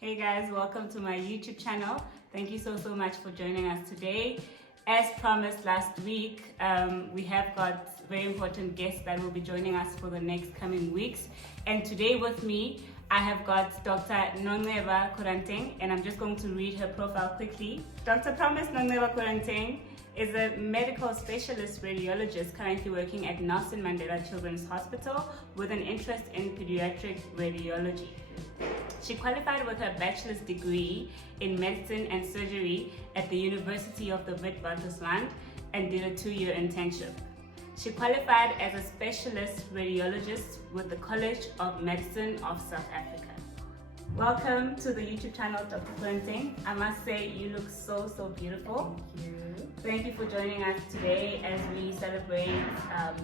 Hey guys, welcome to my YouTube channel. Thank you so much for joining us today. As promised last week, we have got very important guests that will be joining us for the next coming weeks. And today with me, I have got Dr. Nonceba Koranteng, and I'm just going to read her profile quickly. Dr. Nonceba Koranteng is a medical specialist radiologist currently working at Nelson Nandela Children's Hospital with an interest in pediatric radiology. She qualified with her bachelor's degree in medicine and surgery at the University of the Witwatersrand and did a 2-year internship. She qualified as a specialist radiologist with the College of Medicine of South Africa. Welcome to the YouTube channel, Dr. Koranteng. I must say you look so beautiful. Thank you. Thank you for joining us today as we celebrate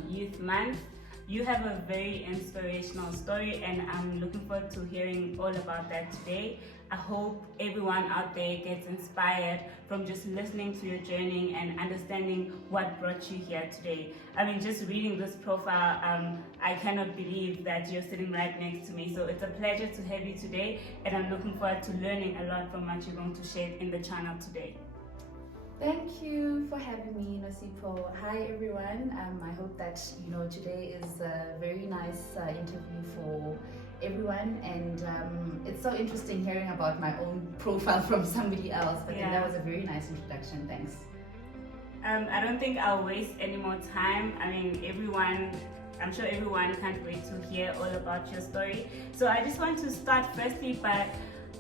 Youth Month. You have a very inspirational story and I'm looking forward to hearing all about that today. I hope everyone out there gets inspired from just listening to your journey and understanding what brought you here today. I mean, just reading this profile, I cannot believe that you're sitting right next to me. So it's a pleasure to have you today and I'm looking forward to learning a lot from what you're going to share in the channel today. Thank you for having me, Nosipo. Hi everyone. I hope that today is a very nice interview for everyone, and it's so interesting hearing about my own profile from somebody else. But yeah, that was a very nice introduction. Thanks. I don't think I'll waste any more time. I mean, I'm sure everyone can't wait to hear all about your story. So I just want to start firstly by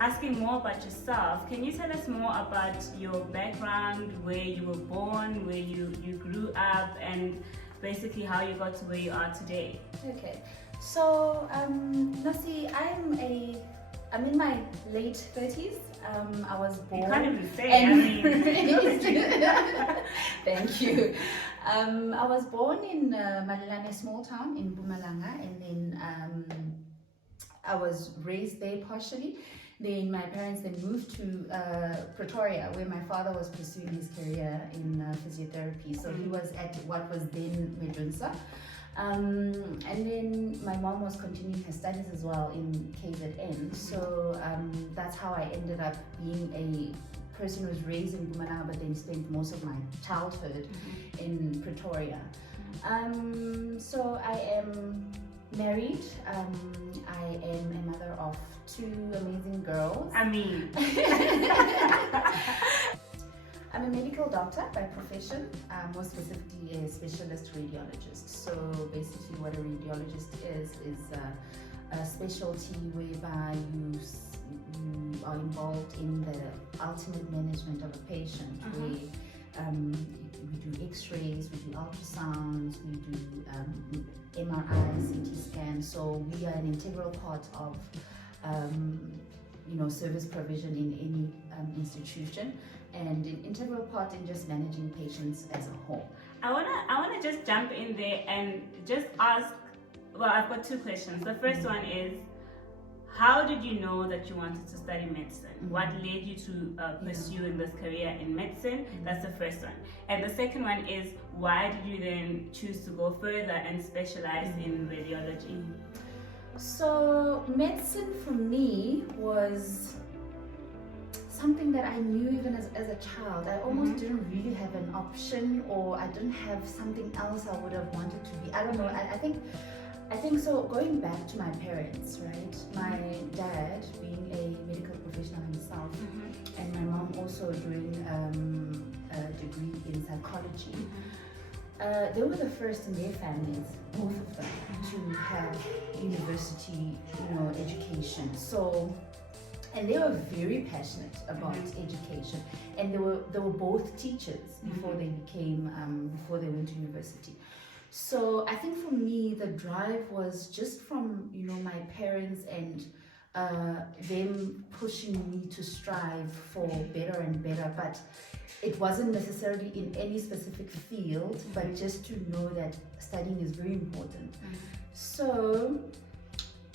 asking more about yourself. Can you tell us more about your background, where you were born, where you grew up, and basically how you got to where you are today? Okay, so Nasi, I'm in my late 30s. I was born. You can't even say. Thank you. I was born in Malelane, small town in Mpumalanga, and then I was raised there partially. Then my parents moved to Pretoria, where my father was pursuing his career in physiotherapy. So he was at what was then Medunsa. And then my mom was continuing her studies as well in KZN. So that's how I ended up being a person who was raised in Mpumalanga, but then spent most of my childhood in Pretoria. So I am married. I am a mother of 2 amazing girls. I mean, I'm a medical doctor by profession, more specifically a specialist radiologist. So basically what a radiologist is a specialty whereby you are involved in the ultimate management of a patient, where we do x-rays, we do ultrasounds, we do MRI, CT scans. So we are an integral part of service provision in any institution, and an integral part in just managing patients as a whole. I wanna just jump in there and just ask. Well, I've got 2 questions. The first one is, how did you know that you wanted to study medicine? What led you to pursuing this career in medicine? That's the first one. And the second one is, why did you then choose to go further and specialize in radiology? So medicine for me was something that I knew even as a child. I almost didn't really have an option, or I didn't have something else I would have wanted to be. I don't know. I think so. Going back to my parents, right? My dad being a medical professional himself, and my mom also doing a degree in psychology. They were the first in their families, both of them, to have university, education. So, and they were very passionate about education, and they were both teachers before they went to university. So I think for me the drive was just from my parents and them pushing me to strive for better and better, but it wasn't necessarily in any specific field, but just to know that studying is very important. So,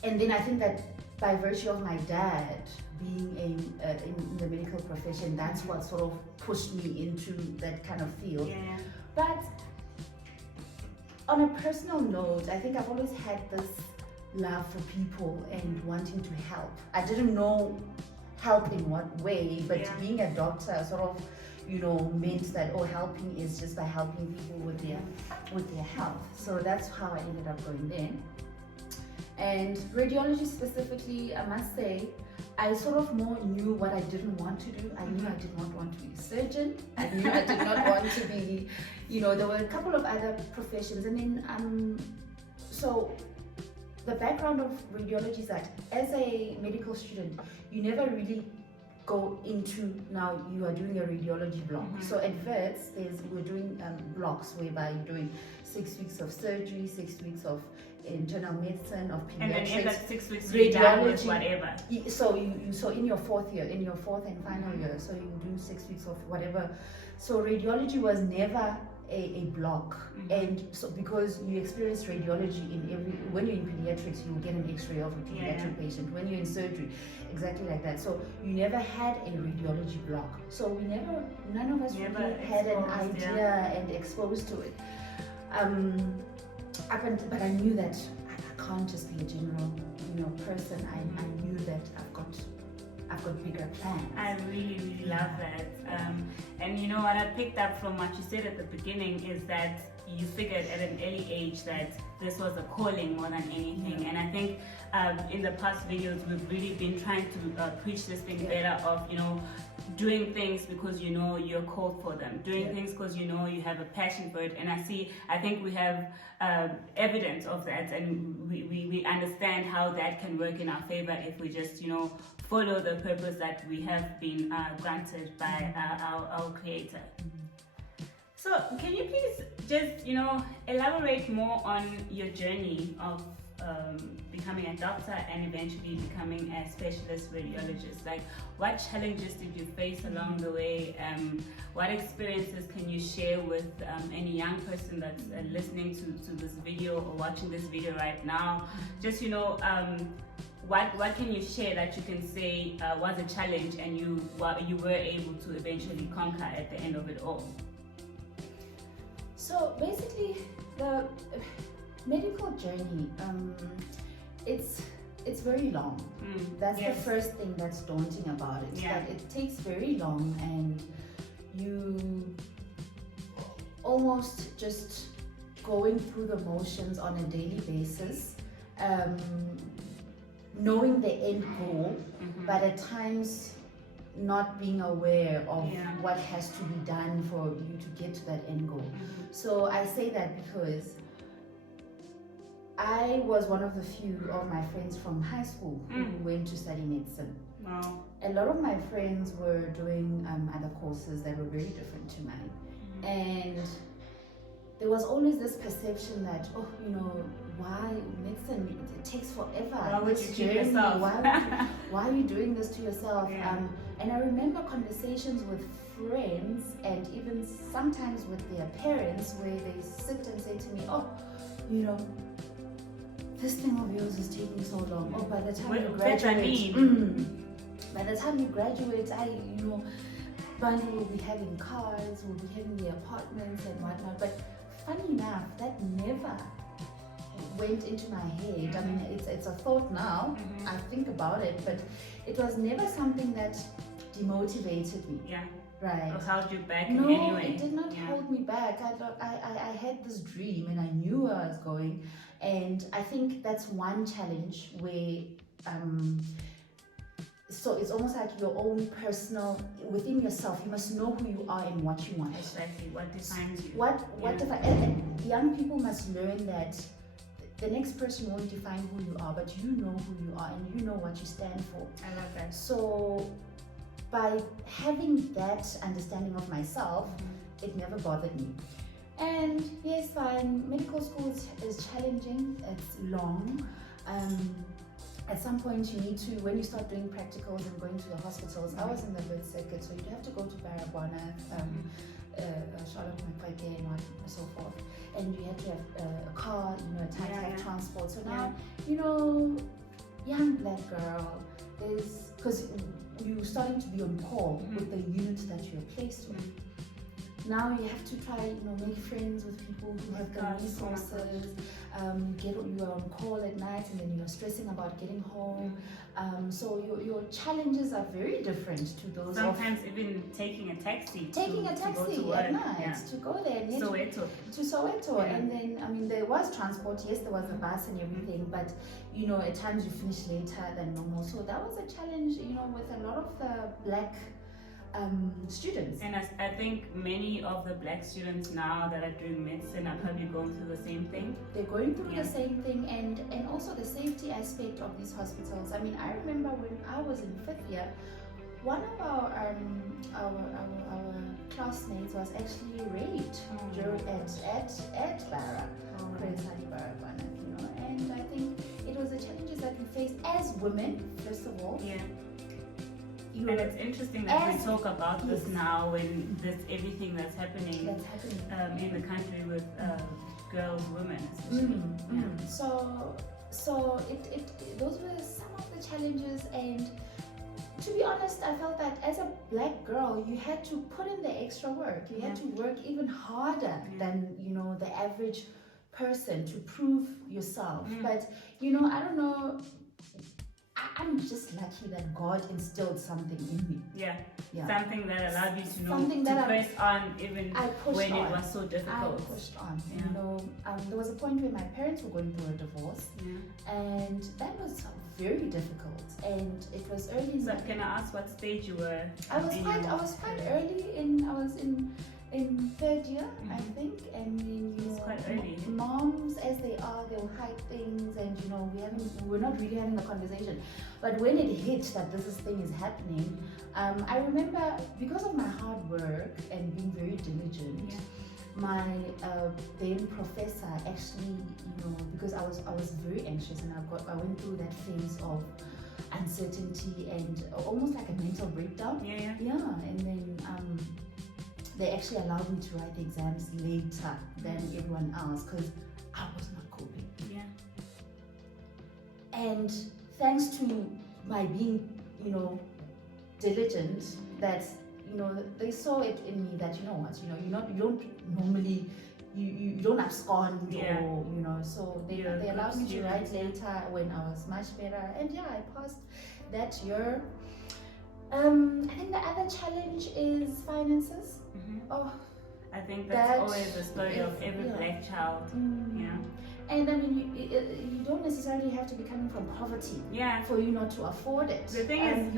and then I think that by virtue of my dad being in the medical profession, that's what sort of pushed me into that kind of field. But on a personal note, I think I've always had this love for people and wanting to help. I didn't know help in what way, but Yeah. being a doctor sort of, meant that, helping is just by helping people with their health. So that's how I ended up going there. And radiology specifically, I must say, I sort of more knew what I didn't want to do. I knew I did not want to be a surgeon. I knew I did not want to be, there were a couple of other professions. And then, so the background of radiology is that as a medical student, you never really go into, now you are doing a radiology block. So at VETS, we're doing blocks whereby you're doing 6 weeks of surgery, 6 weeks of internal medicine, of pediatrics, and then in that 6 weeks you're done with whatever. So in your fourth year, in your fourth and final year, so you do 6 weeks of whatever. So radiology was never a block, and so because you experience radiology when you're in pediatrics, you get an X-ray of a pediatric patient. When you're in surgery, exactly like that. So you never had a radiology block. So none of us really had an idea and exposed to it. But I knew that I can't just be a general, person. I knew that I've got bigger plans. I really, really love that. And what I picked up from what you said at the beginning is that you figured at an early age that this was a calling more than anything. And I think in the past videos, we've really been trying to preach this thing better of, doing things because you're called for them, doing things because you have a passion for it. And I think we have evidence of that, and we understand how that can work in our favor if we just follow the purpose that we have been granted by our creator. So can you please just elaborate more on your journey of becoming a doctor and eventually becoming a specialist radiologist? Like, what challenges did you face along the way? What experiences can you share with any young person that's listening to this video or watching this video right now? Just what can you share that you can say was a challenge and you were able to eventually conquer at the end of it all? So basically, the medical journey, it's very long. That's the first thing that's daunting about it. Yeah. That it takes very long, and you almost just going through the motions on a daily basis, knowing the end goal, but at times not being aware of what has to be done for you to get to that end goal. So I say that because I was one of the few of my friends from high school who went to study medicine. Wow. A lot of my friends were doing other courses that were very different to mine. And there was always this perception that, why medicine? It takes forever. Why would you kill yourself? Why are you doing this to yourself? Yeah. And I remember conversations with friends and even sometimes with their parents where they sit and say to me, this thing of yours is taking so long. Oh, by the time you graduate, by the time you graduate, Bantu will be having cars, will be having the apartments and whatnot. But funny enough, that never went into my head. I mean, it's a thought now. I think about it, but it was never something that demotivated me. Yeah. Right. Or held you back No, in any way? it did not hold me back. I had this dream and I knew where I was going. And I think that's one challenge where, so it's almost like your own personal, within yourself, you must know who you are and what you want. Exactly, what defines you. And young people must learn that the next person won't define who you are, but you know who you are and you know what you stand for. I love that. So by having that understanding of myself, it never bothered me. And yes, fine, medical school is challenging, it's long. At some point you need to, when you start doing practicals and going to the hospitals, I was in the birth circuit, so you have to go to Barabona, Charlotte McQuay and so forth. And you have to have a car, at times have transport. So now, young black girl, because you're starting to be on call with the unit that you're placed with. now you have to try, make friends with people who have the resources. You are on call at night, and then you are stressing about getting home. So your challenges are very different to those. Sometimes even taking a taxi. To go at night to go there. To Soweto, Yeah. and then there was transport. Yes, there was a bus and everything, but at times you finish later than normal. So that was a challenge, with a lot of the black students. And I think many of the black students now that are doing medicine are probably going through the same thing. They're going through the same thing, and also the safety aspect of these hospitals. I remember when I was in 5th year, one of our classmates was actually raped at Barra, and I think it was the challenges that we faced as women, first of all. Yeah. And it's interesting that we talk about this now, when there's everything that's happening in the country with girls, women, especially. So those were some of the challenges, and to be honest, I felt that as a black girl, you had to put in the extra work. You had to work even harder than the average person to prove yourself. But I don't know. I'm just lucky that God instilled something in me. Yeah. Something that allowed you to know something to press on even when it was so difficult. I pushed on. There was a point where my parents were going through a divorce, and that was very difficult. And it was early. So can I ask what stage you were? I was quite early I was in 3rd year, I think, and then it's quite early. Moms, as they are, they'll hide things, and we're not really having the conversation. But when it hit that this thing is happening, I remember, because of my hard work and being very diligent, my then professor actually, because I was very anxious, and I went through that phase of uncertainty and almost like a mental breakdown. And then they actually allowed me to write the exams later than everyone else, because I was not coping. And thanks to my being, diligent, that they saw it in me that you don't abscond, or so they allowed me to write later when I was much better, and I passed that year. I think the other challenge is finances. I think that's always the story of every black child. And you don't necessarily have to be coming from poverty for you not to afford it. The thing is,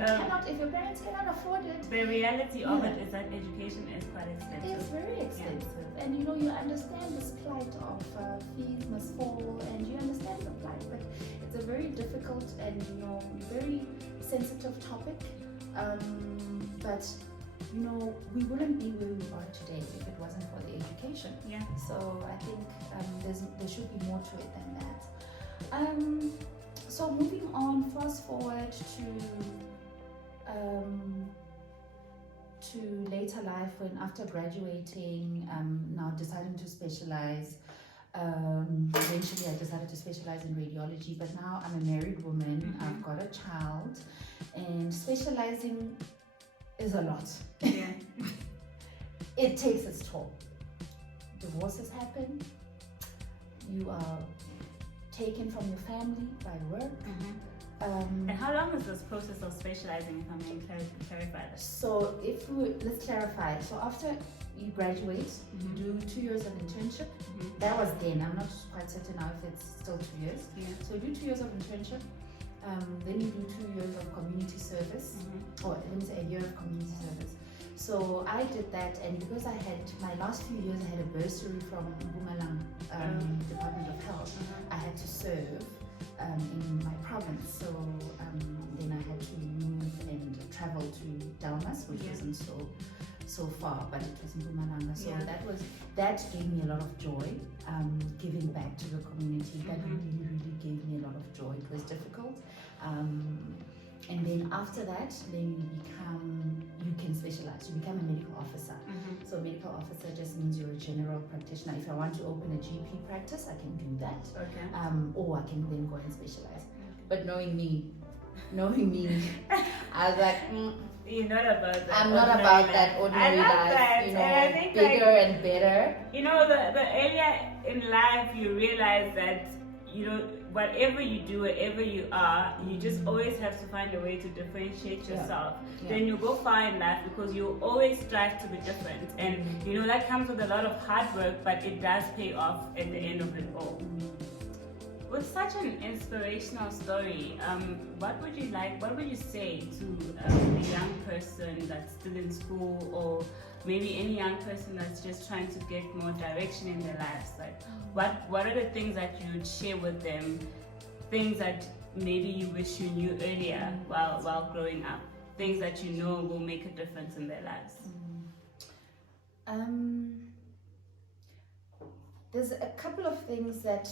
if your parents cannot afford it, the reality of it is that education is quite expensive. It's very expensive, and you understand this plight of fees must fall, and you understand the plight, but it's a very difficult and very sensitive topic. But we wouldn't be where we are today if it wasn't for the education. So I think there should be more to it than that. So moving on, fast forward to later life, when after graduating, now deciding to specialize. Eventually I decided to specialize in radiology, but now I'm a married woman. I've got a child, and specializing is a lot. It takes its toll. Divorces happen. You are taken from your family by work. And how long is this process of specializing, if I may clarify this? So let's clarify. So after you graduate, you do 2 years of internship. That was then. I'm not quite certain now if it's still 2 years. So you do 2 years of internship. Then you do 2 years of community service, or let me say a year of community service. So I did that, and because I had my last few years, I had a bursary from Mpumalanga Department of Health. I had to serve in my province, so then I had to move and travel to Dalmas, which wasn't so far, but it was in Mpumalanga. So that gave me a lot of joy, giving back to the community. That really gave me a lot of joy. It was difficult. And then after that, then you can specialize. You become a medical officer. So medical officer just means you're a general practitioner. If I want to open a GP practice, I can do that. Or I can then go and specialize. But knowing me, knowing me, I was like, You're not about that. I'm not about that ordinary life. That. You know, And I think bigger and better. You know, the earlier in life you realize that, you know, whatever you do, wherever you are, you just always have to find a way to differentiate yourself. Yeah. Then you go far in life because you always strive to be different. And, you know, that comes with a lot of hard work, but it does pay off at the end of it all. With such an inspirational story, what would you say to a young person that's still in school, or maybe any young person that's just trying to get more direction in their lives? Like, what are the things that you would share with them, things that maybe you wish you knew earlier while growing up, things that you know will make a difference in their lives? There's a couple of things that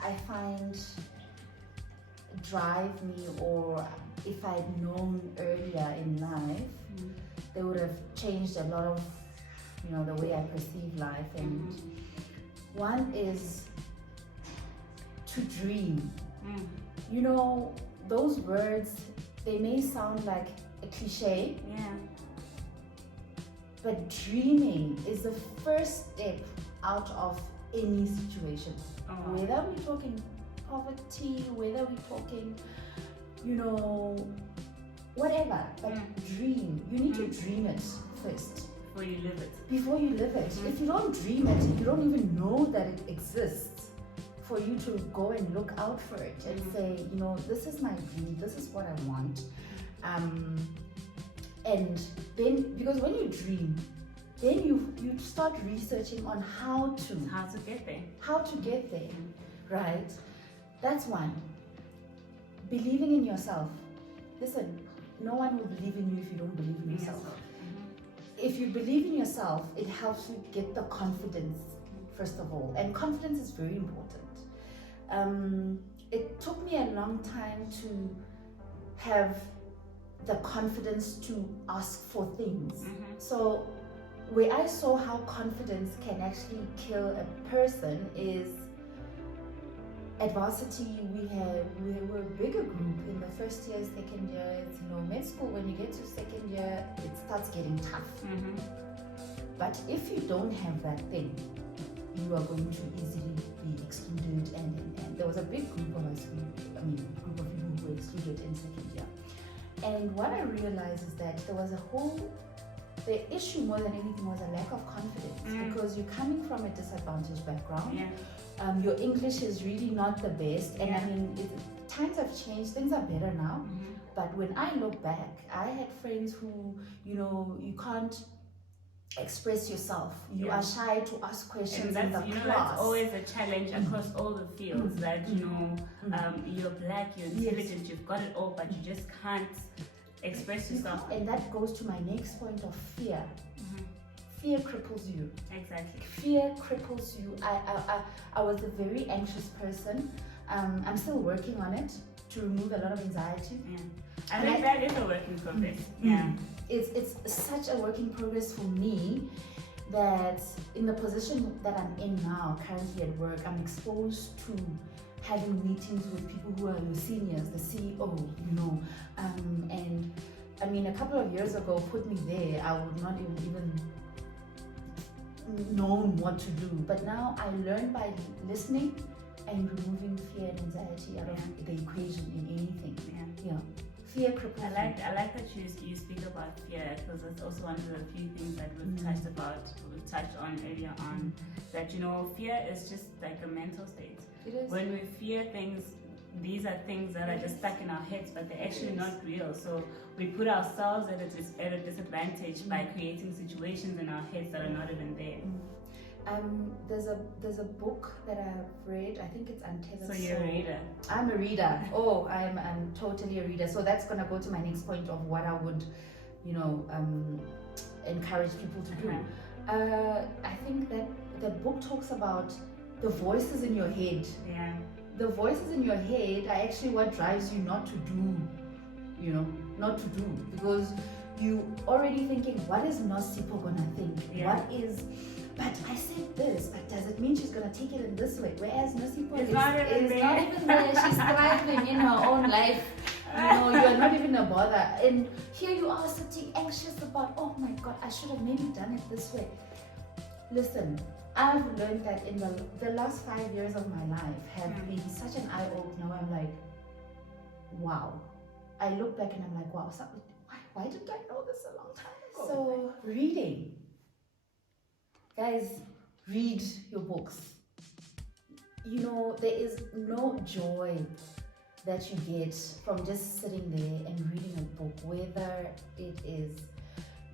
I find drive me, or if I'd known earlier in life, they would have changed a lot of, you know, the way I perceive life. And one is to dream. You know, those words, they may sound like a cliche, but dreaming is the first step out of any situation. Whether we're talking poverty, whether we're talking, you know, whatever, but dream. You need to dream it first. Before you live it. Before you live it. If you don't dream it, you don't even know that it exists, for you to go and look out for it and say, you know, this is my dream, this is what I want. And then, because when you dream, then you start researching on how to get there. How to get there, right? That's one. Believing in yourself. Listen, no one will believe in you if you don't believe in yourself. If you believe in yourself, it helps you get the confidence, first of all. And confidence is very important. It took me a long time to have the confidence to ask for things. So where I saw how confidence can actually kill a person is at varsity. We were a bigger group in the first year, second year. It's, you know, med school, when you get to second year, it starts getting tough. But if you don't have that thing, you are going to easily be excluded. And there was a big group of us, group of people who were excluded in second year. And what I realized is that the issue more than anything was a lack of confidence, because you're coming from a disadvantaged background. Your English is really not the best, and I mean, times have changed, things are better now. But when I look back, I had friends who, you know, you can't express yourself. You are shy to ask questions in the class. That's always a challenge across all the fields, that, you know, you're black, you're intelligent, you've got it all, but you just can't express yourself. And that goes to my next point of fear. Fear cripples you. Exactly. Fear cripples you. I was a very anxious person. I'm still working on it to remove a lot of anxiety. I think that is a work in progress. It's such a work in progress for me, that in the position that I'm in now, currently at work, I'm exposed to having meetings with people who are your seniors, the CEO, you know, and I mean, a couple of years ago, put me there, I would not even known what to do. But now I learn by listening and removing fear and anxiety out of the equation in anything. Fear cripples. I like that you speak about fear, because it's also one of the few things that we've touched on earlier on, that, you know, fear is just like a mental state. It is. When we fear things, these are things that are just stuck in our heads, but they're actually not real. So we put ourselves at a disadvantage by creating situations in our heads that are not even there. There's a book that I've read. I think it's Untethered. So you're a reader. I'm a reader. I'm totally a reader. So that's gonna go to my next point of what I would, you know, encourage people to do. I think that the book talks about the voices in your head. The voices in your head are actually what drives you not to do, you know, because you already thinking, what is Nonceba gonna think? What is but I said this, but does it mean she's gonna take it in this way? Whereas Nosipo It's is not even there. not even there. She's thriving in her own life. You know, you are not even a bother. And here you are sitting anxious about, oh my God, I should have maybe done it this way. Listen, I've learned that in the last 5 years of my life have been such an eye-opener. I'm like, wow. I look back and I'm like, wow, why didn't I know this a long time ago? So, reading. Guys, read your books. You know, there is no joy that you get from just sitting there and reading a book, whether it is,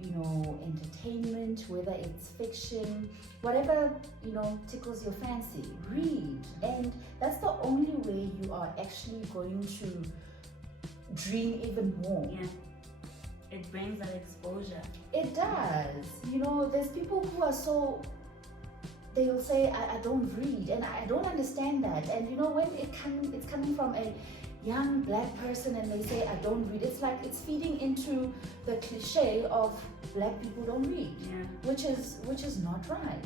you know, entertainment, whether it's fiction, whatever, you know, tickles your fancy. Read. And that's the only way you are actually going to dream even more. Yeah. It brings that exposure. It does. You know, there's people who are so, they'll say, I don't read, and I don't understand that. And you know, when it's coming from a young black person and they say, I don't read, it's like it's feeding into the cliche of black people don't read, which is not right.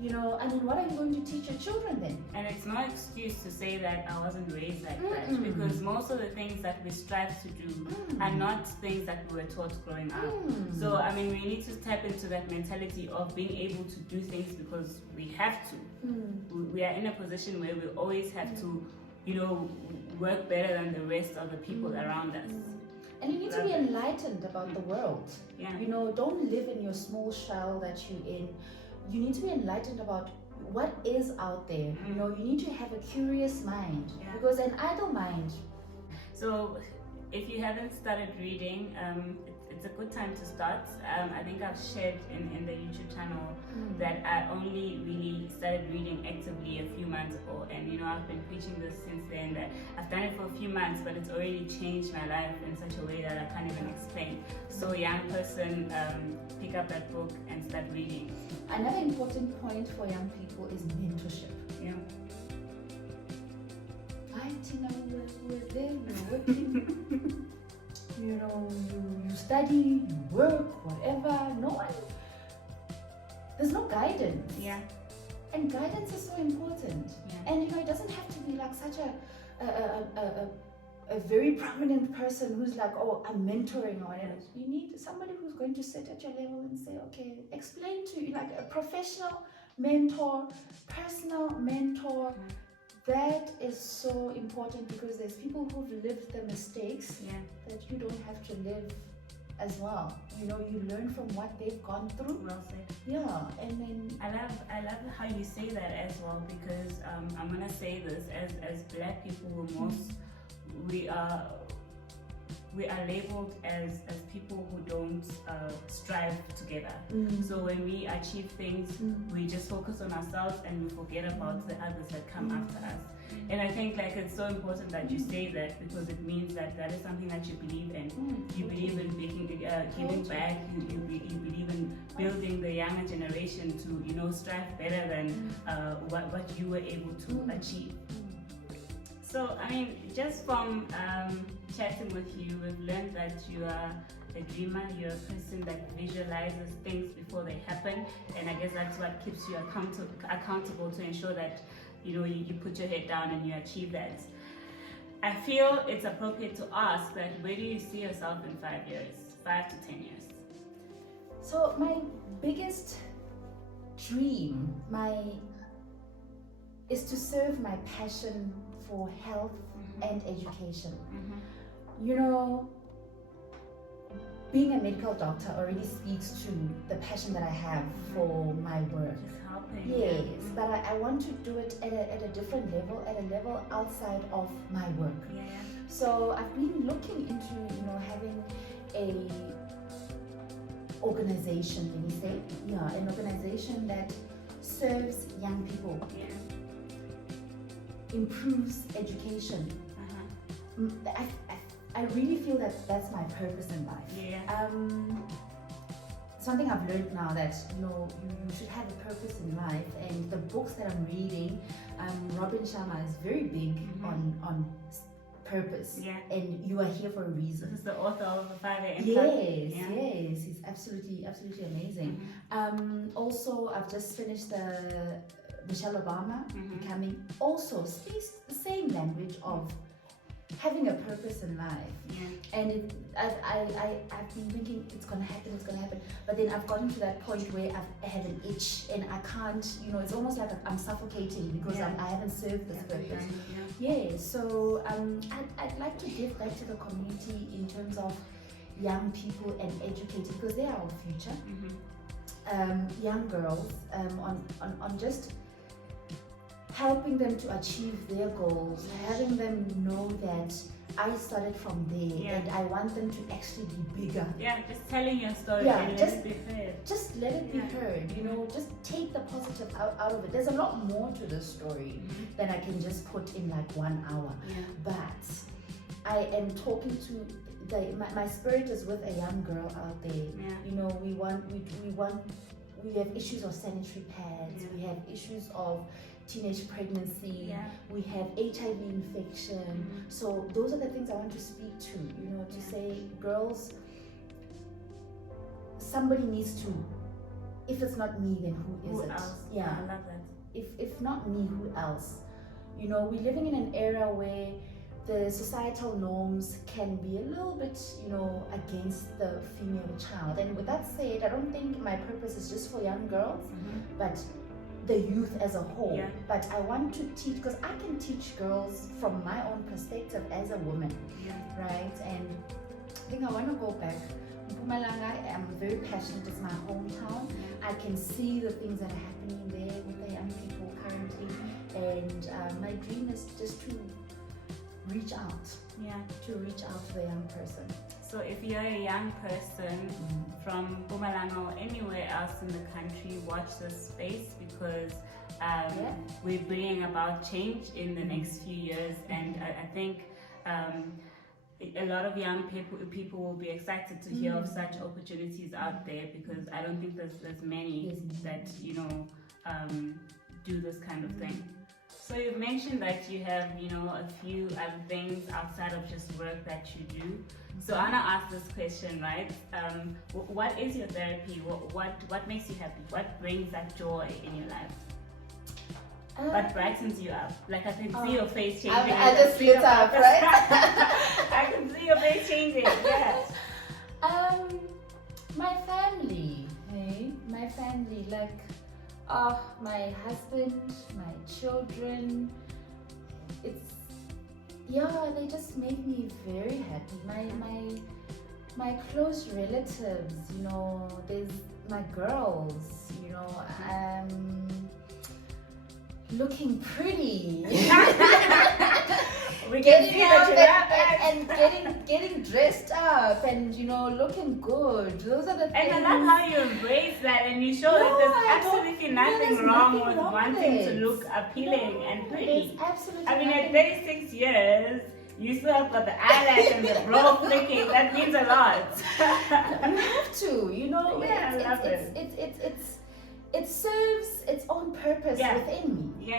You know, I mean, what are you going to teach your children then? And it's no excuse to say that I wasn't raised like that, because most of the things that we strive to do are not things that we were taught growing up. So, I mean, we need to tap into that mentality of being able to do things because we have to. We are in a position where we always have to, you know, work better than the rest of the people around us. And you need to be enlightened about the world. You know, don't live in your small shell that you're in. You need to be enlightened about what is out there. You know, you need to have a curious mind, because an idle mind. So if you haven't started reading, it's a good time to start. I think I've shared in the YouTube channel that I only really started reading actively a few months ago, and you know, I've been preaching this since then, that I've done it for a few months, but it's already changed my life in such a way that I can't even explain. So young person, pick up that book and start reading. Another important point for young people is mentorship. Tina, we're there, we're working. You know, you study, you work, whatever. No one, there's no guidance. And guidance is so important. And you know, it doesn't have to be like such a very prominent person who's like, oh, I'm mentoring or whatever. You need somebody who's going to sit at your level and say, okay, explain to you, like a professional mentor, personal mentor. That is so important, because there's people who've lived the mistakes that you don't have to live as well. You know, you learn from what they've gone through. Well said. And then I love how you say that as well, because I'm gonna say this as black people, we are labeled as people who don't strive together. So when we achieve things, we just focus on ourselves and we forget about the others that come after us. And I think like it's so important that you say that, because it means that that is something that you believe in. You believe in giving back. You believe in building the younger generation to, you know, strive better than what you were able to achieve. So, I mean, just from chatting with you, we've learned that you are a dreamer, you're a person that visualizes things before they happen, and I guess that's what keeps you accountable to ensure that, you know, you put your head down and you achieve that. I feel it's appropriate to ask that, where do you see yourself in 5 years, 5 to 10 years? So my biggest dream is to serve my passion for health and education. You know, being a medical doctor already speaks to the passion that I have for my work. Just helping. Yes, but I want to do it at a different level, at a level outside of my work. So I've been looking into, you know, having a organization, let me say, an organization that serves young people, improves education. I really feel that that's my purpose in life. Something I've learned now, that you know, you should have a purpose in life, and the books that I'm reading, Robin Sharma is very big on purpose. Yeah. And you are here for a reason. This is the author of the 5 a.m. Yes, Yeah. yes, he's absolutely amazing. Also, I've just finished the Michelle Obama, Becoming, also speaks the same language of having a purpose in life. Yeah. And I've been thinking it's gonna happen, but then I've gotten to that point where I have an itch and I can't, it's almost like I'm suffocating because I haven't served this purpose. Yeah, so I'd like to give back to the community in terms of young people and educating, because they are our future. Young girls, on just helping them to achieve their goals, having them know that I started from there and I want them to actually be bigger. Yeah, just telling your story and let it be heard. Just let it be heard, just take the positive out of it. There's a lot more to this story than I can just put in like 1 hour. But I am talking to my spirit is with a young girl out there. We have issues of sanitary pads, we have issues of teenage pregnancy, we have HIV infection. So those are the things I want to speak to, to say, girls, somebody needs to, if it's not me, then who is it? Else? Yeah, I love that. If not me, who else? We're living in an era where the societal norms can be a little bit, against the female child. And with that said, I don't think my purpose is just for young girls, but the youth as a whole. But I want to teach, because I can teach girls from my own perspective as a woman, right? And I think I want to go back. Mpumalanga, I'm very passionate, it's my hometown. I can see the things that are happening there with the young people currently, and my dream is just to reach out to the young person. So if you're a young person from Mpumalanga or anywhere else in the country, watch this space, because we're bringing about change in the next few years, and I think a lot of young people will be excited to hear of such opportunities out there, because I don't think there's many that do this kind of thing. So you've mentioned that you have a few other things outside of just work that you do. So I want to ask this question, right? What is your therapy? What makes you happy? What brings that joy in your life? What brightens you up? Like, I can see your face changing. I just lit up, right? I can see your face changing. Yes. My family, my family, like my husband, my children. They just make me very happy. My close relatives, there's my girls, looking pretty. We can see and getting dressed up and looking good. Those are the things. And I love how you embrace that and you show that there's absolutely nothing wrong with wanting to look appealing and pretty. There's absolutely at 36 years, you still have got the eyelash and the brow flicking. That means a lot. You have to, I love it. It serves its own purpose within me.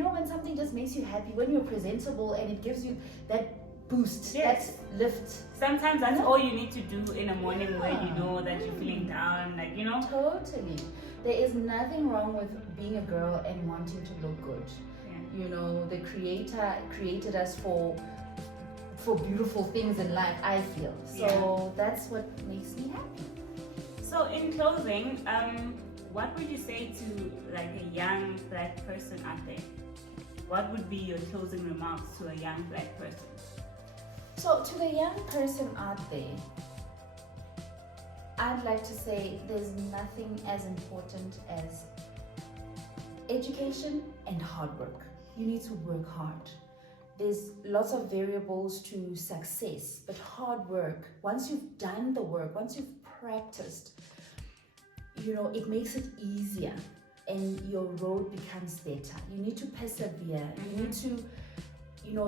When something just makes you happy, when you're presentable and it gives you that boost, that lift. Sometimes that's all you need to do in a morning where you know that you're feeling down, Totally. There is nothing wrong with being a girl and wanting to look good. The Creator created us for beautiful things in life, I feel. So that's what makes me happy. So in closing, what would you say to like a young Black person out there? What would be your closing remarks to a young Black person? So to the young person out there, I'd like to say there's nothing as important as education and hard work. You need to work hard. There's lots of variables to success, but hard work, once you've done the work, once you've practiced, it makes it easier and your road becomes better. You need to persevere. You need to,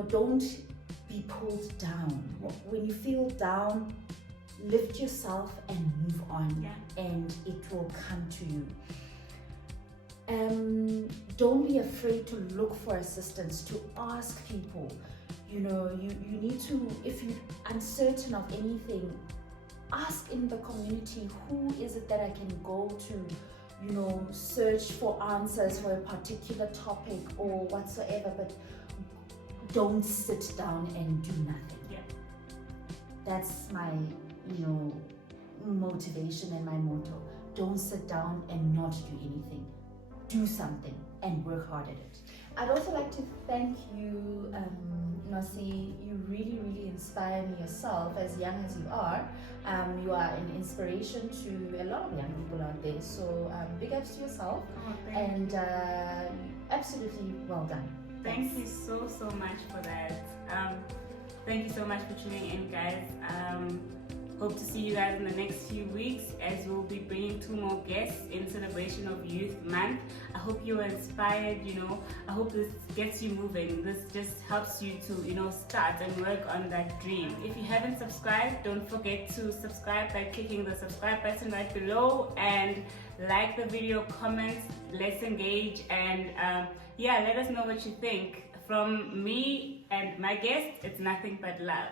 don't be pulled down. When you feel down, lift yourself and move on, and it will come to you. Don't be afraid to look for assistance, to ask people. you know, you need to, if you're uncertain of anything, ask in the community, who is it that I can go to, you know, search for answers for a particular topic or whatsoever, but don't sit down and do nothing. Yeah. That's my, you know, motivation and my motto. Don't sit down and not do anything. Do something and work hard at it. I'd also like to thank you, Nosi. You really, really inspire me yourself, as young as you are. You are an inspiration to a lot of young people out there. So big ups to yourself. Oh, and absolutely well done. Thank you so much for that. Thank you so much for tuning in, guys. Hope to see you guys in the next few weeks, as we'll be bringing 2 more guests in celebration of Youth Month. I hope you're inspired, you know. I hope this gets you moving. This just helps you to, you know, start and work on that dream. If you haven't subscribed, don't forget to subscribe by clicking the subscribe button right below, and like the video, comment, let's engage, and yeah, let us know what you think. From me and my guest, it's nothing but love.